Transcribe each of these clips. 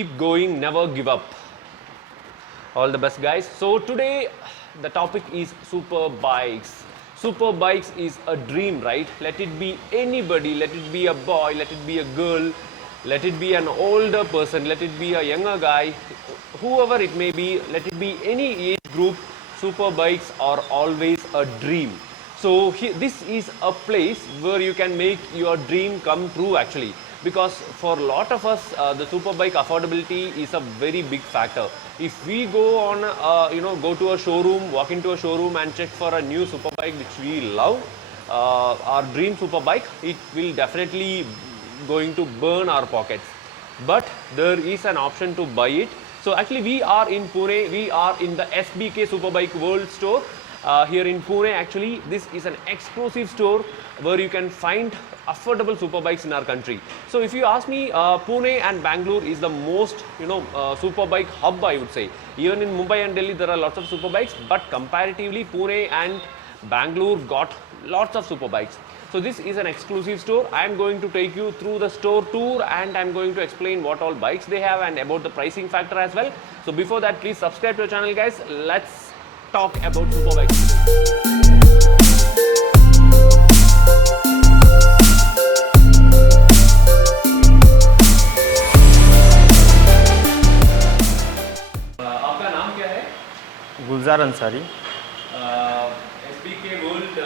keep going, never give up. All the best, guys. So today the topic is super bikes. Super bikes is a dream, right? Let it be anybody, let it be a boy, let it be a girl, let it be an older person, let it be a younger guy, whoever it may be, let it be any age group, super bikes are always a dream. So this is a place where you can make your dream come true actually, because for a lot of us the super bike affordability is a very big factor. If we go on go to a showroom, walk into a showroom and check for a new super bike which we love, our dream super bike, it will definitely going to burn our pockets. But there is an option to buy it. So actually we are in Pune, we are in the SBK Superbike World Store. Here in Pune, actually this is an exclusive store where you can find affordable superbikes in our country. So if you ask me, Pune and Bangalore is the most superbike hub, I would say. Even in Mumbai and Delhi there are lots of superbikes, but comparatively Pune and Bangalore got lots of superbikes. So this is an exclusive store. I am going to take you through the store tour and I am going to explain what all bikes they have and about the pricing factor as well. So before that, please subscribe to the channel, guys. Let's talk about superbikes today. आपका नाम क्या है? गुलजार Ansari. SBK World,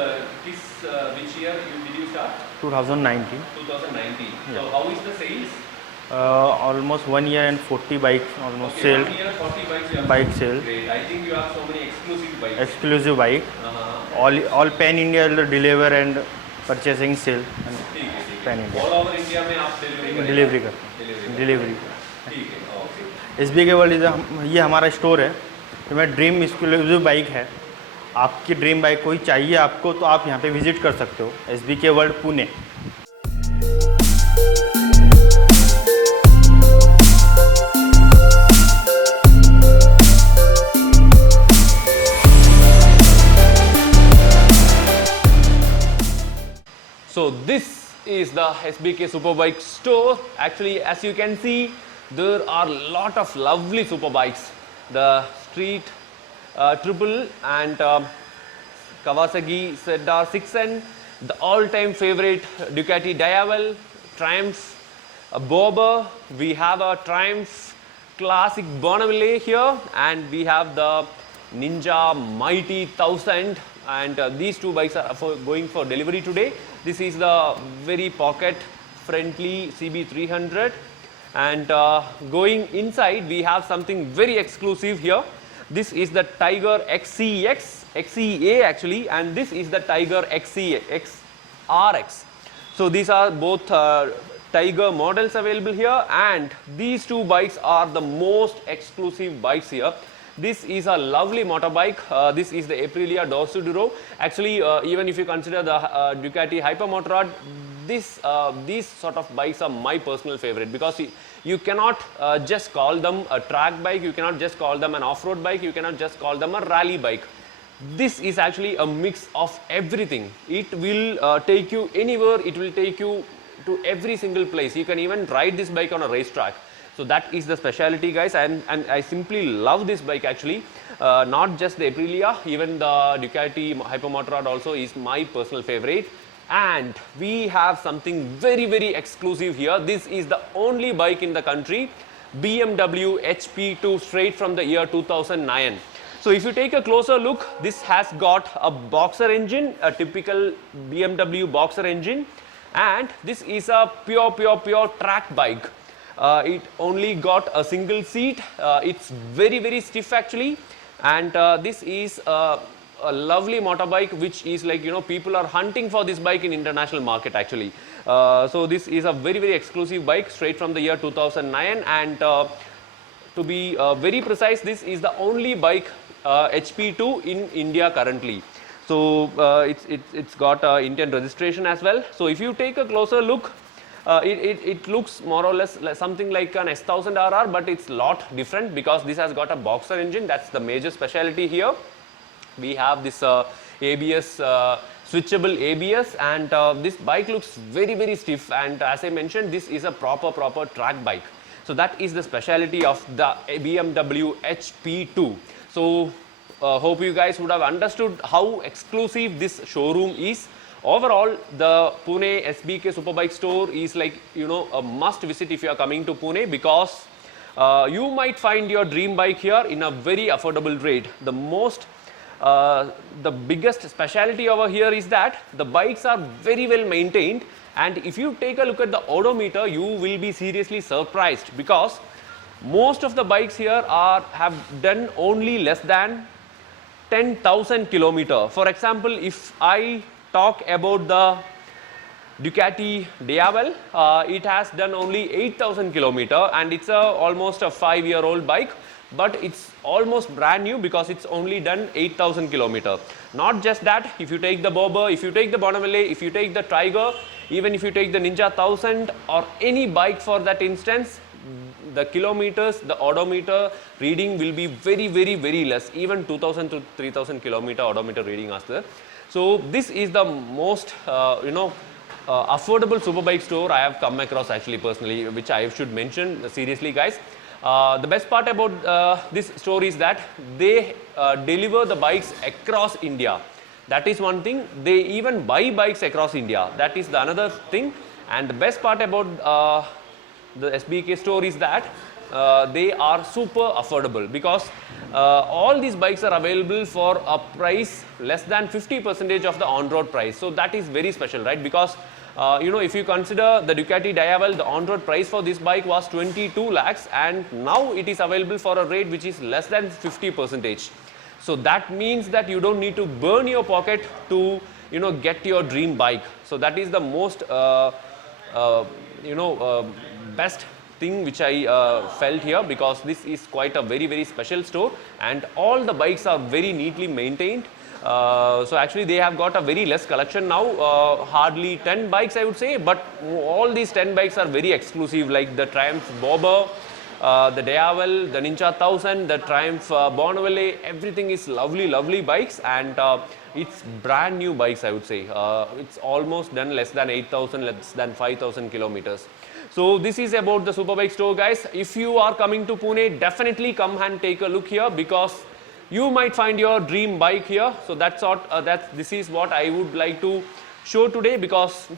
which year did you start? 2019. 2019. Yeah. So how is the sales? Almost 1 year and 40 bikes almost Okay, sold. 1 year, 40 bikes you have Bike sold. sale. Great. I think you have so many exclusive bikes. Exclusive bike. All pan India deliver and purchasing sale and ठीक है. pan India All over India में आप delivery करते हैं। Delivery ठीक है. Okay. SBK world ये हमारा स्टोर है। तो मैं ड्रीम एक्सक्लूसिव बाइक है। आपकी ड्रीम बाइक कोई चाहिए आपको तो आप यहाँ पे विजिट कर सकते हो। SBK world Pune. So this is the SBK Superbike store. Actually, as you can see, there are a lot of lovely superbikes. The Street Triple and Kawasaki ZR6N, the all-time favorite Ducati Diavel, Triumph Bobber. We have a Triumph Classic Bonneville here, and we have the Ninja Mighty 1000. And these two bikes are going for delivery today. This is the very pocket-friendly CB300. And going inside, we have something very exclusive here. This is the Tiger XCA actually, and this is the Tiger XCX RX. So these are both Tiger models available here, and these two bikes are the most exclusive bikes here. This is a lovely motorbike. This is the Aprilia Dorsal Duro. Actually, even if you consider the Ducati Hypermotorrad, these sort of bikes are my personal favorite, because you cannot just call them a track bike, you cannot just call them an off-road bike, you cannot just call them a rally bike. This is actually a mix of everything. It will take you anywhere, it will take you to every single place. You can even ride this bike on a racetrack. So that is the speciality, guys, and I simply love this bike actually. Not just the Aprilia, even the Ducati Hypermotorrad also is my personal favorite. And we have something very, very exclusive here. This is the only bike in the country, BMW HP2, straight from the year 2009. So if you take a closer look, this has got a boxer engine, a typical BMW boxer engine, and this is a pure track bike. It only got a single seat. It's very, very stiff actually, and this is a lovely motorbike which is like, people are hunting for this bike in international market actually. So this is a very, very exclusive bike straight from the year 2009, and to be very precise, this is the only bike HP2 in India currently. So it's got Indian registration as well. So if you take a closer look, it looks more or less like something like an S1000RR, but it's lot different because this has got a boxer engine. That's the major specialty here. We have this ABS, switchable ABS, and this bike looks very, very stiff, and as I mentioned, this is a proper track bike. So that is the speciality of the BMW HP2. So hope you guys would have understood how exclusive this showroom is. Overall, the Pune SBK Superbike store is like, you know, a must visit if you are coming to Pune, because you might find your dream bike here in a very affordable rate. The biggest speciality over here is that the bikes are very well maintained, and if you take a look at the odometer, you will be seriously surprised, because most of the bikes here have done only less than 10,000 kilometer. For example, if I talk about the Ducati Diavel, it has done only 8,000 kilometer, and it's almost a 5-year-old bike, but it's almost brand new because it's only done 8,000 kilometer. Not just that, if you take the Bobber, if you take the Bonneville, if you take the Tiger, even if you take the Ninja 1000 or any bike for that instance, the kilometers, the odometer reading will be very, very, very less. Even 2,000 to 3,000 kilometer odometer reading as there. So this is the most, affordable superbike store I have come across actually personally, which I should mention seriously, guys. The best part about this store is that they deliver the bikes across India. That is one thing. They even buy bikes across India. That is the another thing. And the best part about the SBK store is that they are super affordable, because all these bikes are available for a price less than 50% of the on-road price. So that is very special, right? Because if you consider the Ducati Diavel, the on-road price for this bike was 22 lakhs, and now it is available for a rate which is less than 50%. So that means that you don't need to burn your pocket to get your dream bike. So that is the most best thing which I felt here, because this is quite a very, very special store, and all the bikes are very neatly maintained. So actually they have got a very less collection now, hardly 10 bikes I would say, but all these 10 bikes are very exclusive, like the Triumph Bobber, the Diavel, the Ninja 1000, the Triumph Bonneville. Everything is lovely, lovely bikes, and it's brand new bikes I would say. It's almost done less than 8,000, less than 5,000 kilometers. So this is about the Superbike store, guys. If you are coming to Pune, definitely come and take a look here, because you might find your dream bike here. So this is what I would like to show today, because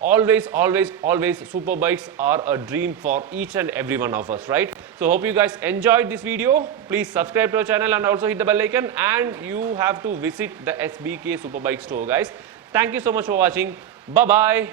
always superbikes are a dream for each and every one of us, right? So hope you guys enjoyed this video. Please subscribe to our channel and also hit the bell icon, and you have to visit the SBK Superbike store, guys. Thank you so much for watching. Bye bye.